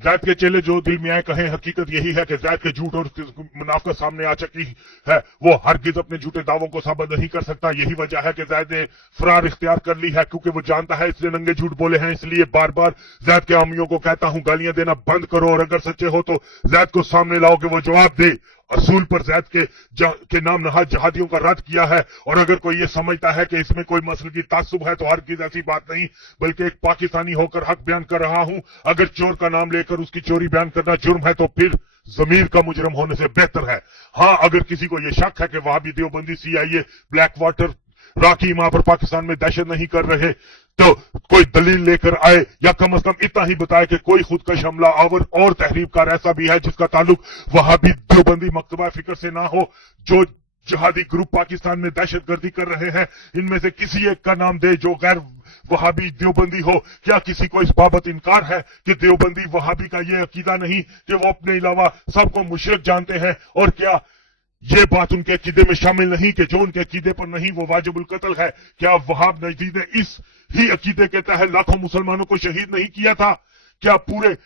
जैद के चेले जो दिल में आए कहें, हकीकत यही है कि जैद के झूठ और मुनाफिकत सामने आ चुकी है। वो हरगिज अपने झूठे दावों को साबित नहीं कर सकता। यही वजह है कि जैद ने फरार इख्तियार कर ली है, क्योंकि वो जानता है इसलिए नंगे झूठ बोले हैं। इसलिए बार बार जैद के आमियों को कहता हूं, गालियां देना बंद करो, और अगर सच्चे हो तो जैद को सामने लाओ कि वो जवाब दे। असूल पर जैद के नाम नहाज जहादियों का रद्द किया है, और अगर कोई ये समझता है कि इसमें कोई मसल की तासुब है तो हरगिज ऐसी बात नहीं, बल्कि एक पाकिस्तानी होकर हक बयान कर रहा हूं। अगर चोर का नाम लेकर उसकी चोरी बयान करना जुर्म है तो फिर जमीर का मुजरम होने से बेहतर है। हाँ, अगर किसी को यह शक है कि Wahhabi Deobandi CIA Blackwater राकी वहां पर पाकिस्तान में दहशत नहीं कर रहे, तो कोई दलील लेकर आए, या कम से कम इतना ही बताए कि कोई खुदकश हमला आवर और तहरीबकार ऐसा भी है जिसका ताल्लुक वहाबी देवबंदी मकतबा फिक्र से ना हो। जो जिहादी ग्रुप पाकिस्तान में दहशतगर्दी कर रहे हैं, इनमें से किसी एक का नाम दे जो गैर वहाबी देवबंदी हो। क्या किसी को इस बाबत इनकार है कि देवबंदी वहाबी का ये अकीदा नहीं कि वो अपने अलावा सबको मुशरिक जानते हैं? और क्या ये बात उनके अकीदे में शामिल नहीं कि जो उनके अकीदे पर नहीं वो वाजिबुल कत्ल है? क्या वहाब नजदीद ने इस ही अकीदे के तहत लाखों मुसलमानों को शहीद नहीं किया था? क्या पूरे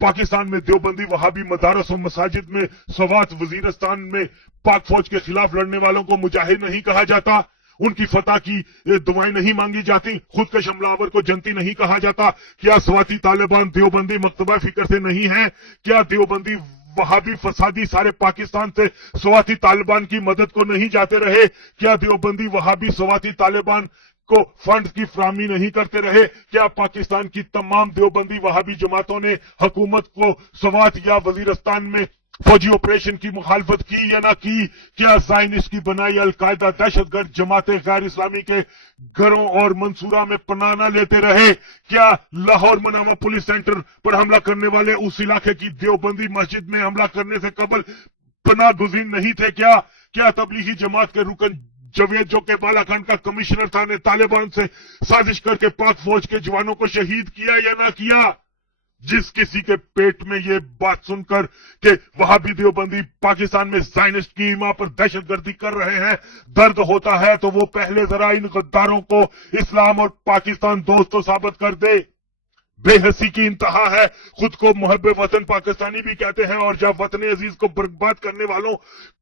पाकिस्तान में देवबंदी वहाबी मदारस और मसाजिद में सवात वजीरस्तान में पाक फौज के खिलाफ लड़ने वालों को मुजाहिद नहीं कहा जाता? उनकी फतह की दुआएं नहीं मांगी जाती? खुद के हमलावर को जनती नहीं कहा जाता? क्या सवाती तालिबान देवबंदी मकतबा फिक्र से नहीं है? क्या देवबंदी वहाबी फसादी सारे पाकिस्तान से सवाती तालिबान की मदद को नहीं जाते रहे? क्या देवबंदी वहाबी सवाती तालिबान को फंड की फराहमी नहीं करते रहे? क्या पाकिस्तान की तमाम देवबंदी वहाबी जमातों ने हुकूमत को सवात या वजीरस्तान में फौजी ऑपरेशन की मुखालफत की या ना की? क्या ज़ायनिस्ट की बनाई अलकायदा दहशतगर्द जमातें गैर इस्लामी के घरों और मंसूरा में पनाह न लेते रहे? क्या लाहौर मनामा पुलिस सेंटर पर हमला करने वाले उस इलाके की देवबंदी मस्जिद में हमला करने से कबल पनाह गुज़ीर नहीं थे? क्या तबलीगी जमात के रुकन जवेद, जो के बालाखंड का कमिश्नर था, ने तालिबान से साजिश करके पाक फौज के जवानों को शहीद किया या ना किया? जिस किसी के पेट में ये बात सुनकर कि वहाबी देवबंदी पाकिस्तान में ज़ायनिस्ट की हिमा पर दहशतगर्दी कर रहे हैं दर्द होता है, तो वो पहले जरा इन गद्दारों को इस्लाम और पाकिस्तान दोस्त तो साबित कर दे। बेहसी की इंतहा है। खुद को मुहब्बे वतन पाकिस्तानी भी कहते हैं, और जब वतन अजीज को बर्बाद करने वालों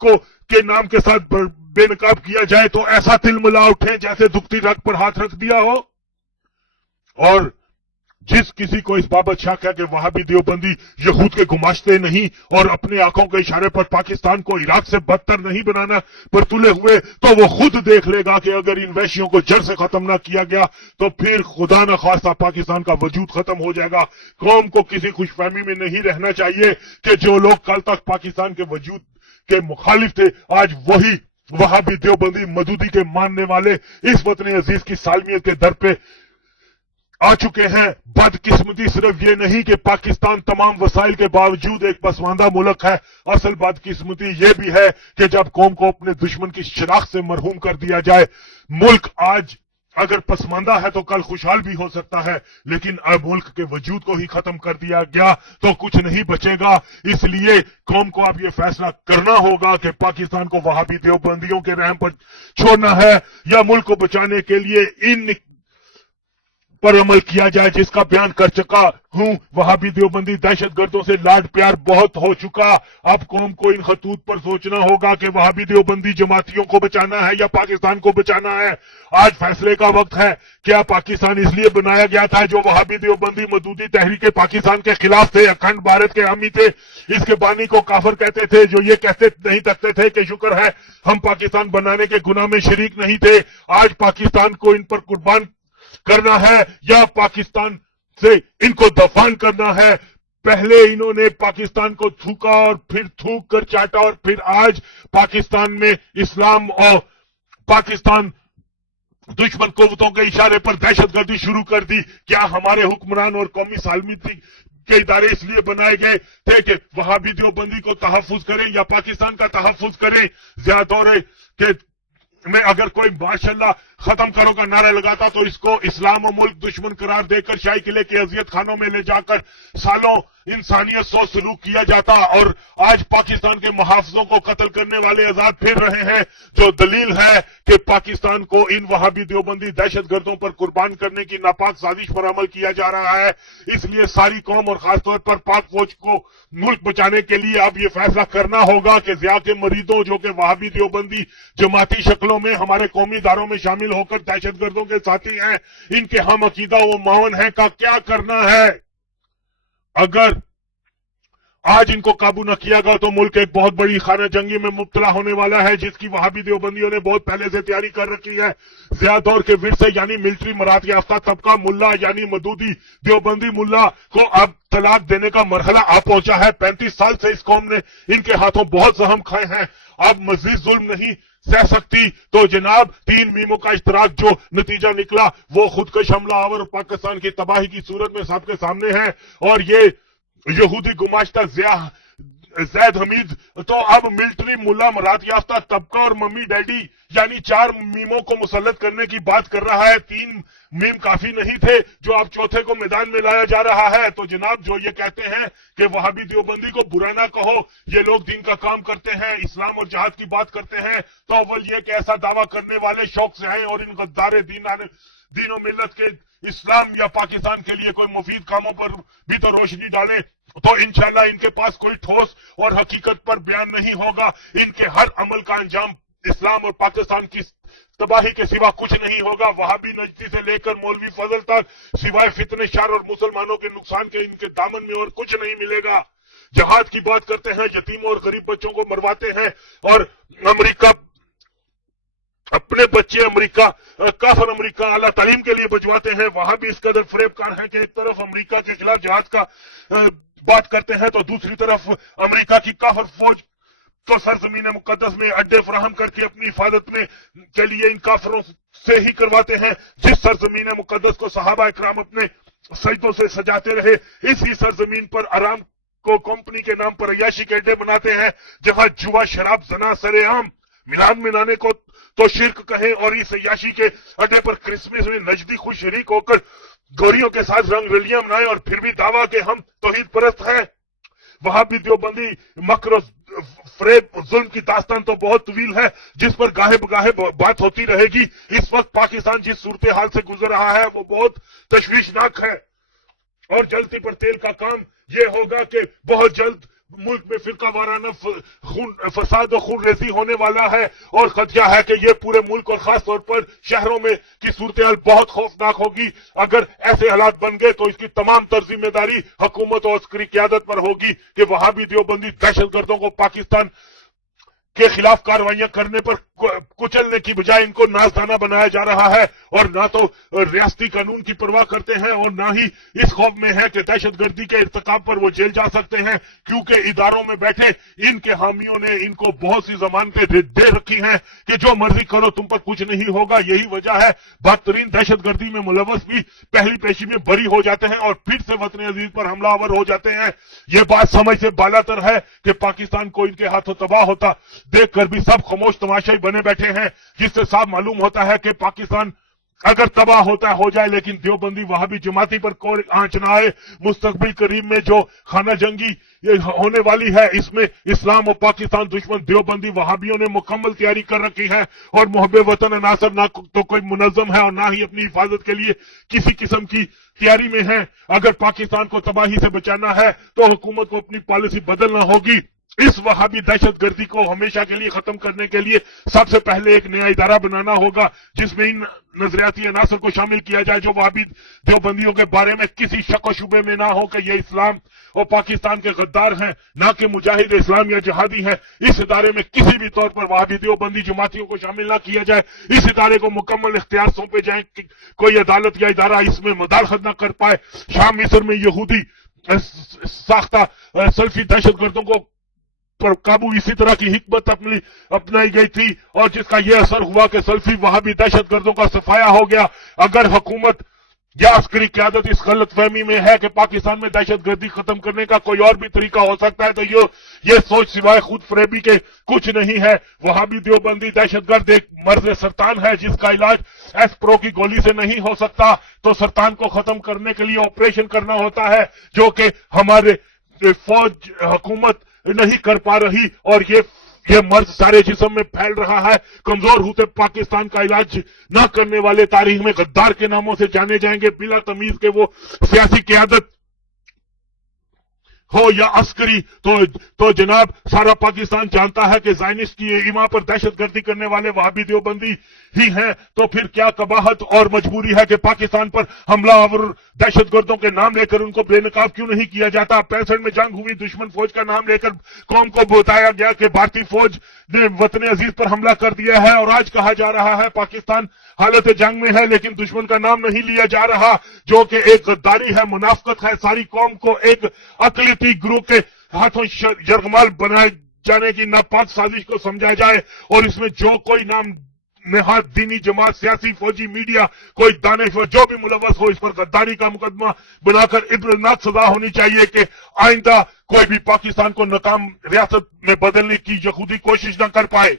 को के नाम के साथ बेनकाब किया जाए तो ऐसा तिलमिला उठे जैसे दुखती रग पर हाथ रख दिया हो। और जिस किसी को इस बाबत शक है कि वहाबी देवबंदी यहूद के गुमाश्ते नहीं और अपने आंखों के इशारे पर पाकिस्तान को इराक से बदतर नहीं बनाना पर तुले हुए, तो वो खुद देख लेगा कि अगर इन वैशियों को जड़ से खत्म ना किया गया तो फिर खुदा न खास्ता पाकिस्तान का वजूद खत्म हो जाएगा। कौम को किसी खुशफहमी में नहीं रहना चाहिए कि जो लोग कल तक पाकिस्तान के वजूद के मुखालिफ थे, आज वही वहाबी देवबंदी मदूदी के मानने वाले इस वतन अजीज की सालमियत के दर पे आ चुके हैं। बदकिस्मती सिर्फ ये नहीं कि पाकिस्तान तमाम वसाइल के बावजूद एक पसमानदा मुल्क है, असल बदकिस्मती ये भी है कि जब कौम को अपने दुश्मन की शनाख्त से मरहूम कर दिया जाए। मुल्क आज अगर पसमानदा है तो कल खुशहाल भी हो सकता है, लेकिन अब मुल्क के वजूद को ही खत्म कर दिया गया तो कुछ नहीं बचेगा। इसलिए कौम को अब यह फैसला करना होगा कि पाकिस्तान को वहाबी देवबंदियों के रहम पर छोड़ना है या मुल्क को बचाने के लिए इन पर अमल किया जाए, जिसका बयान कर चुका हूं। वहाबी देवबंदी दहशतगर्दों से लाड प्यार बहुत हो चुका। अब कौम को इन खतूत पर सोचना होगा कि वहाबी देवबंदी जमातियों को बचाना है या पाकिस्तान को बचाना है। आज फैसले का वक्त है। क्या पाकिस्तान इसलिए बनाया गया था जो वहाबी देवबंदी मदूदी तहरीक पाकिस्तान के खिलाफ थे, अखंड भारत के हामी थे, इसके बानी को काफिर कहते थे, जो ये कहते नहीं सकते थे कि शुक्र है हम पाकिस्तान बनाने के गुनाह में शरीक नहीं थे। आज पाकिस्तान को इन पर कुर्बान करना है या पाकिस्तान से इनको दफन करना है। पहले इन्होंने पाकिस्तान को थूका और फिर थूक कर चाटा, और फिर आज पाकिस्तान में इस्लाम और पाकिस्तान दुश्मन कुव्वतों के इशारे पर दहशतगर्दी शुरू कर दी। क्या हमारे हुक्मरान और कौमी सालमियत के इदारे इसलिए बनाए गए थे कि वहाबी देवबंदी को तहफ्फुज करें या पाकिस्तान का तहफ्फुज करें? ज्यादा दौरे के में अगर कोई माशाल्लाह खत्म करो का नारा लगाता तो इसको इस्लाम और मुल्क दुश्मन करार देकर शाही किले के अजियत खानों में ले जाकर सालों इंसानियत सो सलूक किया जाता। और आज पाकिस्तान के मुहाफिजों को कत्ल करने वाले आजाद फिर रहे हैं, जो दलील है कि पाकिस्तान को इन वहाबी देवबंदी दहशतगर्दों पर कुर्बान करने की नापाक साजिश पर अमल किया जा रहा है। इसलिए सारी कौम और खासतौर पर पाक फौज को मुल्क बचाने के लिए अब ये फैसला करना होगा कि ज़िया के मरीदों जो कि वहाबी देवबंदी जमाती शक्लों में हमारे कौमी इदारों में शामिल होकर दहशतगर्दों के साथी हैं, इनके हम अकीदा व मावन है का क्या करना है। अगर आज इनको काबू न किया गया तो मुल्क एक बहुत बड़ी खाना जंगी में मुब्तला होने वाला है, जिसकी वहाबी देवबंदियों ने बहुत पहले से तैयारी कर रखी है। ज़िया दौर के विरसे यानी मिलिट्री मरात याफ्ता तबका मुल्ला यानी मदूदी देवबंदी मुल्ला को अब तलाक देने का मरहला आ पहुंचा है। 35 साल से इस कौम ने इनके हाथों बहुत जख्म खाए हैं, अब मजीद जुल्म नहीं सह सकती। तो जनाब 3 मीमों का इश्तराक जो नतीजा निकला वो खुदकश हमलावर पाकिस्तान की तबाही की सूरत में सबके सामने है। और ये यहूदी गुमाश्ता जैद हमीद तो अब मिलिट्री मुल्ला मरात याफ्ता तबका और मम्मी डैडी यानी 4 मीमों को मुसल्लत करने की बात कर रहा है। 3 मीम काफी नहीं थे जो अब चौथे को मैदान में लाया जा रहा है। तो जनाब जो ये कहते हैं कि वहाबी देवबंदी को बुरा ना कहो, ये लोग दिन का काम करते हैं, इस्लाम और जहाद की बात करते हैं, तो अव्वल ये कि ऐसा दावा करने वाले शौक से हैं और इन गद्दारे दीनों मिल्लत के इस्लाम या पाकिस्तान के लिए कोई मुफीद कामों पर भी तो रोशनी डालें, तो इंशाल्लाह इनके पास कोई ठोस और हकीकत पर बयान नहीं होगा। इनके हर अमल का अंजाम इस्लाम और पाकिस्तान की तबाही के सिवा कुछ नहीं होगा। वहाबी नजदी से लेकर मौलवी फजल तक सिवाय फितने शार और मुसलमानों के नुकसान के इनके दामन में और कुछ नहीं मिलेगा। जहाद की बात करते हैं, यतीमों और गरीब बच्चों को मरवाते हैं और अमेरिका अपने बच्चे काफर अमेरिका आला तालीम के लिए भिजवाते हैं। वहां भी इस कदर फरेबकार हैं कि एक तरफ अमेरिका के खिलाफ जहाद का बात करते हैं तो दूसरी तरफ अमेरिका की काफर फौज तो सरजमीन मुकद्दस में अड्डे फराहम करके अपनी हिफाजत में के लिए इन काफरों से ही करवाते हैं। जिस सरजमीन मुकद्दस को सहाबा इकराम अपने सजदों से सजाते रहे, इसी सरजमीन पर आराम को कंपनी के नाम पर अय्याशी के अड्डे बनाते हैं, जहां जुआ शराब जना सरेआम मिलान मिलाने को तो शिर्क कहें और इस अय्याशी के अड्डे पर क्रिसमस में नजदी खुश शरीक होकर गोरियों के साथ रंग रलियां मनाए और फिर भी दावा के हम तौहीद परस्त हैं। वहाबी देवबंदी मकर फरेब जुल्म की दास्तान तो बहुत तवील है, जिस पर गाहे बगाहे बात होती रहेगी। इस वक्त पाकिस्तान जिस सूरत हाल से गुजर रहा है वो बहुत तशवीशनाक है और जलती पर तेल का काम ये होगा कि बहुत जल्द मुल्क में फिरका वाराना फसाद और खून रेजी होने वाला है और खदशा है कि ये पूरे मुल्क और खास तौर पर शहरों में की सूरत हाल बहुत खौफनाक होगी। अगर ऐसे हालात बन गए तो इसकी तमाम तर जिम्मेदारी हुकूमत और अस्करी क्यादत पर होगी कि वहाबी देवबंदी दहशतगर्दों को पाकिस्तान के खिलाफ कार्रवाइयां करने पर कुचलने की बजाय इनको नाजदाना बनाया जा रहा है और ना तो रियासती कानून की परवाह करते हैं और ना ही इस खौफ में है कि दहशतगर्दी के इर्तिकाब पर वो जेल जा सकते हैं, क्योंकि इदारों में बैठे इनके हामियों ने इनको बहुत सी जमानतें दे रखी हैं कि जो मर्जी करो तुम पर कुछ नहीं होगा। यही वजह है बदतरीन दहशतगर्दी में मुलव्वस भी पहली पेशी में बरी हो जाते हैं और फिर से वतन अजीज पर हमलावर हो जाते हैं। ये बात समझ से बालातर है कि पाकिस्तान को इनके हाथों तबाह होता देखकर भी सब खामोश तमाशाई बने बैठे हैं, जिससे साफ मालूम होता है कि पाकिस्तान अगर तबाह होता हो जाए लेकिन देवबंदी वहाबी जमाती पर कोई आंच ना आए। मुस्तकबिल करीब में जो खाना जंगी होने वाली है इसमें इस्लाम और पाकिस्तान दुश्मन देवबंदी वहाबियों ने मुकम्मल तैयारी कर रखी है और मुहब्बे वतन अनासर ना तो कोई मुनज़्ज़म है और ना ही अपनी हिफाजत के लिए किसी किस्म की तैयारी में है। अगर पाकिस्तान को तबाही से बचाना है तो हुकूमत को अपनी पॉलिसी बदलना होगी। इस वहाबी दहशतगर्दी को हमेशा के लिए खत्म करने के लिए सबसे पहले एक नया इदारा बनाना होगा जिसमें इन नजरियाती अनासर को शामिल किया जाए जो वहाबी देवबंदियों के बारे में किसी शक व शुबे में ना हो कि ये इस्लाम और पाकिस्तान के गद्दार हैं, ना कि मुजाहिद इस्लाम या जिहादी हैं। इस इदारे में किसी भी तौर पर वहाबी देवबंदी जमातियों को शामिल ना किया जाए। इस इदारे को मुकम्मल इख्तियार सौंपे जाए कि कोई अदालत या इदारा इसमें मुदाखलत न कर पाए। शाम मिस्र में यहूदी साख्ता सल्फी दहशतगर्दों को पर काबू इसी तरह की हिकमत अपनाई गई थी और जिसका यह असर हुआ कि सल्फी वहाबी दहशतगर्दों का सफाया हो गया। अगर हुकूमत या अस्करी क़यादत इस गलत फहमी में है कि पाकिस्तान में दहशत गर्दी खत्म करने का कोई और भी तरीका हो सकता है, तो ये सोच सिवाय खुद फरेबी के कुछ नहीं है। वहाबी देवबंदी दहशतगर्द एक मर्ज सरतान है जिसका इलाज एस्प्रो की गोली से नहीं हो सकता, तो सरतान को खत्म करने के लिए ऑपरेशन करना होता है, जो कि हमारे फौज हुकूमत नहीं कर पा रही, और ये मर्ज सारे जिस्म में फैल रहा है। कमजोर होते पाकिस्तान का इलाज न करने वाले तारीख में गद्दार के नामों से जाने जाएंगे, बिला तमीज के वो सियासी क़यादत हो या अस्करी। तो जनाब सारा पाकिस्तान जानता है कि ज़ायनिस्ट की इमा पर दहशतगर्दी करने वाले वहाबी देवबंदी ही हैं, तो फिर क्या कबाहत और मजबूरी है कि पाकिस्तान पर हमला और दहशतगर्दों के नाम लेकर उनको बेनकाब क्यों नहीं किया जाता। 65 में जंग हुई, दुश्मन फौज का नाम लेकर कौम को बताया गया कि भारतीय फौज ने वतन अजीज पर हमला कर दिया है, और आज कहा जा रहा है पाकिस्तान हालत जंग में है लेकिन दुश्मन का नाम नहीं लिया जा रहा, जो कि एक गद्दारी है, मुनाफकत है। सारी कौम को एक अकलियती ग्रुप के हाथों यरगमाल बनाए जाने की नापाक साजिश को समझा जाए, और इसमें जो कोई नाम नेहाद दीनी जमात, सियासी, फौजी, मीडिया, कोई दानिश्वर जो भी मुलव्वस हो, इस पर गद्दारी का मुकदमा बनाकर इब्रतनाक सजा होनी चाहिए कि आइंदा कोई भी पाकिस्तान को नाकाम रियासत में बदलने की यहूदी कोशिश न कर पाए।